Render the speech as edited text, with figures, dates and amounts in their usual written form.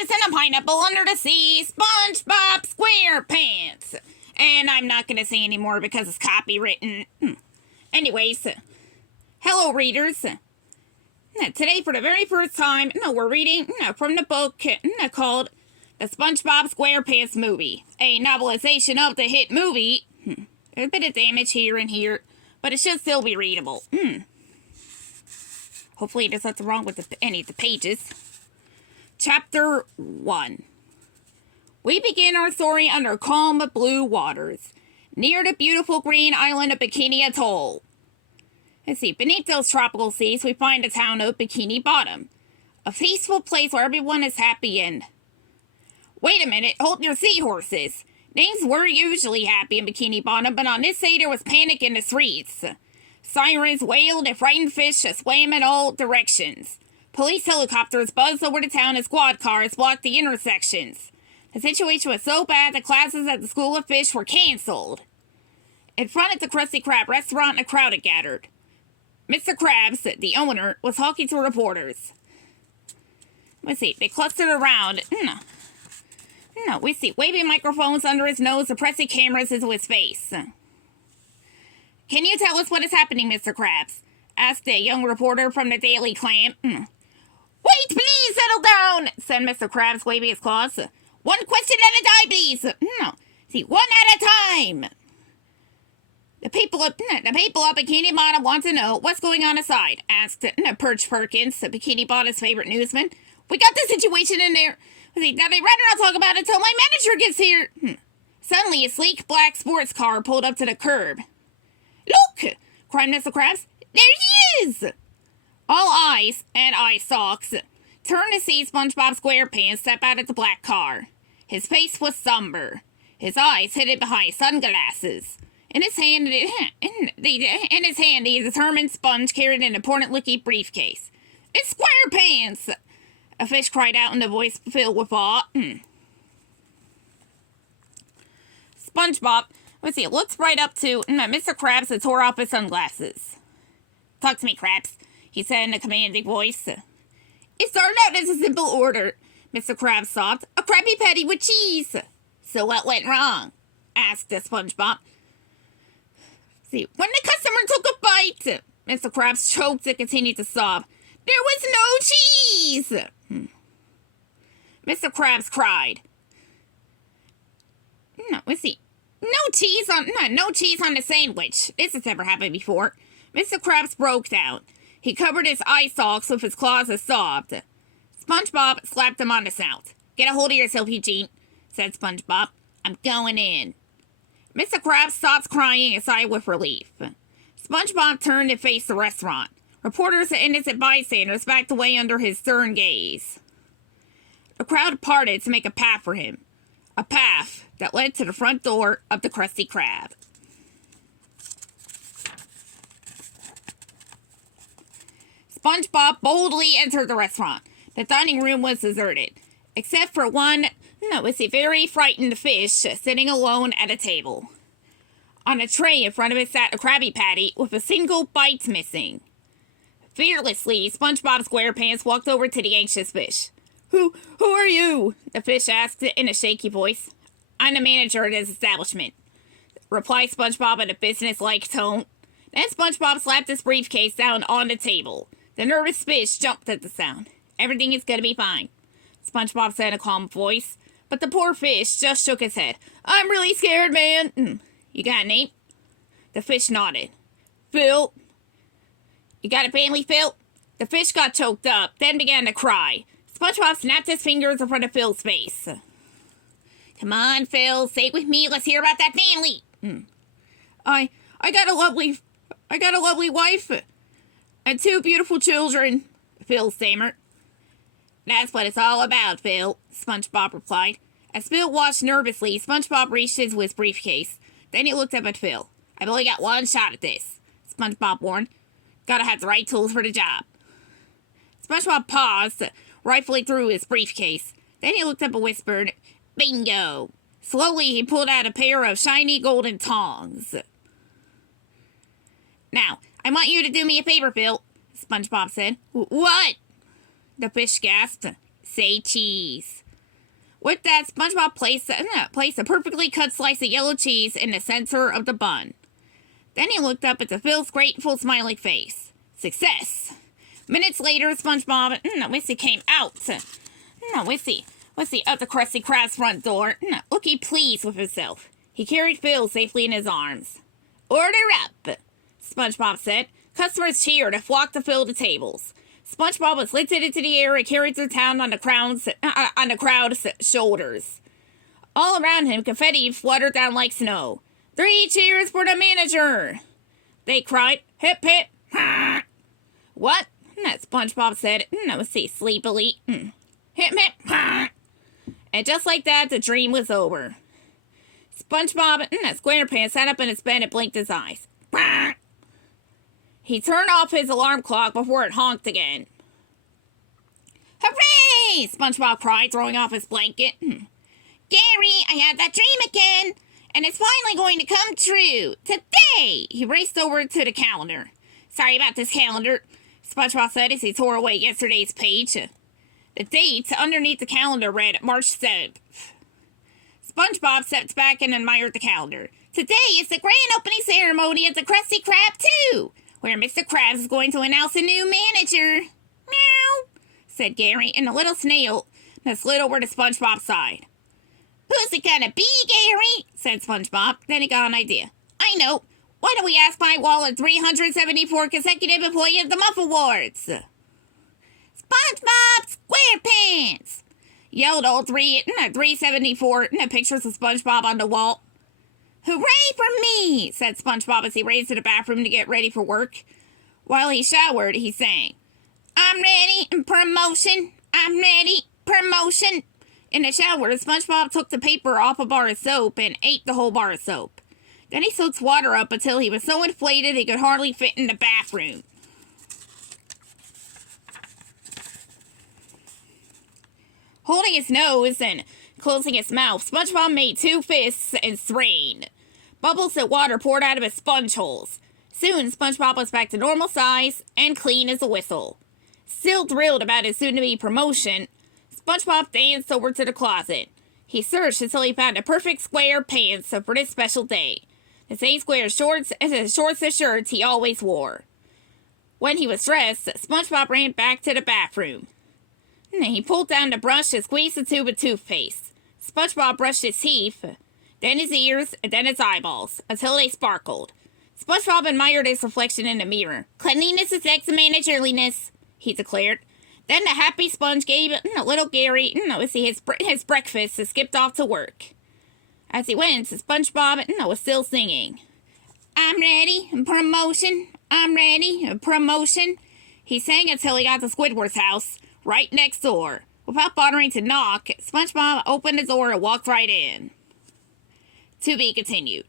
Alice and a pineapple under the sea, SpongeBob SquarePants. And I'm not going to say anymore because it's copywritten. Anyways, hello readers. Today, for the very first time, we're reading from the book called The SpongeBob SquarePants Movie, a novelization of the hit movie. There's a bit of damage here and here, but it should still be readable. Hopefully there's nothing wrong with any of the pages. Chapter 1. We begin our story under calm blue waters, near the beautiful green island of Bikini Atoll. Let's see, beneath those tropical seas, we find the town of Bikini Bottom, a peaceful place where everyone is happy and... Wait a minute, hold your seahorses. Things were usually happy in Bikini Bottom, but on this day there was panic in the streets. Sirens wailed and frightened fish swam in all directions. Police helicopters buzzed over the town and squad cars blocked the intersections. The situation was so bad that classes at the School of Fish were canceled. In front of the Krusty Krab restaurant, a crowd had gathered. Mr. Krabs, the owner, was talking to reporters. Let's see, they clustered around. We see waving microphones under his nose and pressing cameras into his face. Can you tell us what is happening, Mr. Krabs? Asked a young reporter from the Daily Clam. Wait, please, settle down, said Mr. Krabs, waving his claws. One question at a time, please. See, one at a time. The people of Bikini Bottom want to know what's going on inside, asked Perch Perkins, Bikini Bottom's favorite newsman. We got the situation in there. See, now they'd rather not talk about it until my manager gets here. Suddenly, a sleek black sports car pulled up to the curb. Look, cried Mr. Krabs. There he is! All eyes and eye stalks turned to see SpongeBob SquarePants step out of the black car. His face was somber, his eyes hidden behind sunglasses. In his hand, the determined Sponge carried an important-looking briefcase. It's SquarePants! A fish cried out in a voice filled with awe. SpongeBob, looks right up to Mr. Krabs and tore off his sunglasses. Talk to me, Krabs, he said in a commanding voice. It started out as a simple order, Mr. Krabs sobbed. A Krabby Patty with cheese. So what went wrong? Asked the SpongeBob. See, when the customer took a bite, Mr. Krabs choked and continued to sob. There was no cheese! Mr. Krabs cried. No cheese on the sandwich. This has never happened before. Mr. Krabs broke down. He covered his eye stalks with his claws and sobbed. SpongeBob slapped him on the snout. Get a hold of yourself, Eugene, said SpongeBob. I'm going in. Mr. Krabs stopped crying and sighed with relief. SpongeBob turned and faced the restaurant. Reporters and innocent bystanders backed away under his stern gaze. The crowd parted to make a path for him. A path that led to the front door of the Krusty Krab. SpongeBob boldly entered the restaurant. The dining room was deserted, except for one, very frightened fish sitting alone at a table. On a tray in front of it sat a Krabby Patty with a single bite missing. Fearlessly, SpongeBob SquarePants walked over to the anxious fish. Who are you? The fish asked in a shaky voice. I'm the manager of this establishment, replied SpongeBob in a business-like tone. Then SpongeBob slapped his briefcase down on the table. The nervous fish jumped at the sound. Everything is gonna be fine, SpongeBob said in a calm voice. But the poor fish just shook his head. I'm really scared, man. You got a name? The fish nodded. Phil. You got a family, Phil? The fish got choked up, then began to cry. SpongeBob snapped his fingers in front of Phil's face. Come on, Phil, say it with me. Let's hear about that family. I got a lovely wife and 2 beautiful children, Phil stammered. That's what it's all about, Phil, SpongeBob replied. As Phil watched nervously, SpongeBob reached into his briefcase. Then he looked up at Phil. I've only got one shot at this, SpongeBob warned. Gotta have the right tools for the job. SpongeBob paused, rifling through his briefcase. Then he looked up and whispered, Bingo! Slowly, he pulled out a pair of shiny golden tongs. Now, I want you to do me a favor, Phil, SpongeBob said. What? The fish gasped. Say cheese, With that, SpongeBob placed a perfectly cut slice of yellow cheese in the center of the bun. Then he looked up at Phil's grateful, smiling face. Success! Minutes later, SpongeBob came out. Out the Krusty Krab's front door, looking pleased with himself. He carried Phil safely in his arms. Order up, SpongeBob said. Customers cheered and flocked to fill the tables. SpongeBob was lifted into the air and carried through town on the crowd's shoulders. All around him, confetti fluttered down like snow. 3 cheers for the manager! They cried. Hip, hip, ha! What? SpongeBob said, sleepily. Hip, hip, ha! And just like that, the dream was over. SpongeBob SquarePants sat up in his bed and blinked his eyes. He turned off his alarm clock before it honked again. Hooray! SpongeBob cried, throwing off his blanket. Gary, I had that dream again, and it's finally going to come true. Today! He raced over to the calendar. Sorry about this calendar, SpongeBob said as he tore away yesterday's page. The date underneath the calendar read March 7th. SpongeBob stepped back and admired the calendar. Today is the grand opening ceremony at the Krusty Krab 2, where Mr. Krabs is going to announce a new manager. Meow, said Gary, and the little snail slid over to SpongeBob's side. Who's it gonna be, Gary? Said SpongeBob. Then he got an idea. I know. Why don't we ask my wall of 374 consecutive Employee of the Month awards? SpongeBob SquarePants! Yelled all 374 pictures of SpongeBob on the wall. Hooray for me, said SpongeBob as he raced to the bathroom to get ready for work. While he showered, he sang, I'm ready, promotion, I'm ready, promotion. In the shower, SpongeBob took the paper off a bar of soap and ate the whole bar of soap. Then he soaked water up until he was so inflated he could hardly fit in the bathroom. Holding his nose and closing his mouth, SpongeBob made 2 fists and strained. Bubbles of water poured out of his sponge holes. Soon, SpongeBob was back to normal size and clean as a whistle. Still thrilled about his soon-to-be promotion, SpongeBob danced over to the closet. He searched until he found a perfect square pants for this special day. The same square shorts and shirts he always wore. When he was dressed, SpongeBob ran back to the bathroom. He pulled down the brush and squeezed the tube of toothpaste. SpongeBob brushed his teeth, then his ears, and then his eyeballs, until they sparkled. SpongeBob admired his reflection in the mirror. Cleanliness is next to managerliness, he declared. Then the happy sponge gave little Gary his breakfast and skipped off to work. As he went, SpongeBob was still singing. I'm ready, promotion, I'm ready, promotion. He sang until he got to Squidward's house, right next door. Without bothering to knock, SpongeBob opened the door and walked right in. To be continued.